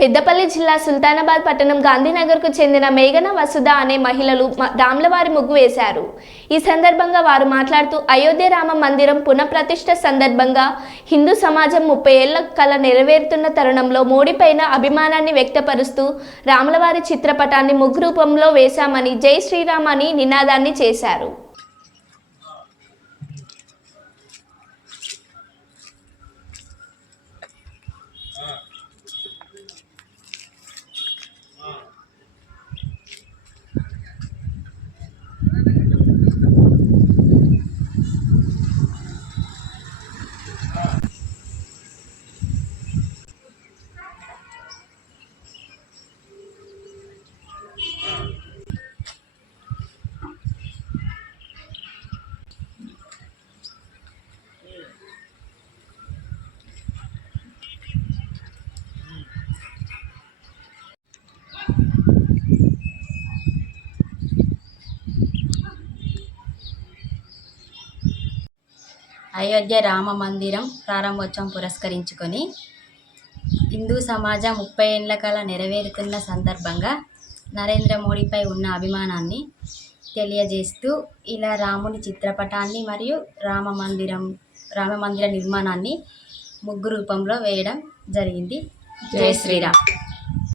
పెద్దపల్లి జిల్లా సుల్తానాబాద్ పట్టణం గాంధీనగర్కు చెందిన మేఘన వసుధ అనే మహిళలు మ- ముగ్గు వేశారు. ఈ సందర్భంగా వారు మాట్లాడుతూ అయోధ్య రామ మందిరం పునఃప్రతిష్ఠ సందర్భంగా హిందూ సమాజం ముప్పై ఏళ్ళ కల నెరవేరుతున్న తరుణంలో మోడీపైన అభిమానాన్ని వ్యక్తపరుస్తూ రాములవారి చిత్రపటాన్ని ముగ్గు రూపంలో వేశామని జై శ్రీరామ్ అని నినాదాన్ని చేశారు. అయోధ్య రామ మందిరం ప్రారంభోత్సవం పురస్కరించుకొని హిందూ సమాజం ముప్పై ఏళ్ళ కల నెరవేరుతున్న సందర్భంగా నరేంద్ర మోడీపై ఉన్న అభిమానాన్ని తెలియజేస్తూ ఇలా రాముని చిత్రపటాన్ని మరియు రామ మందిరం రామ మందిర నిర్మాణాన్ని ముగ్గు రూపంలో వేయడం జరిగింది. జయ శ్రీరామ్.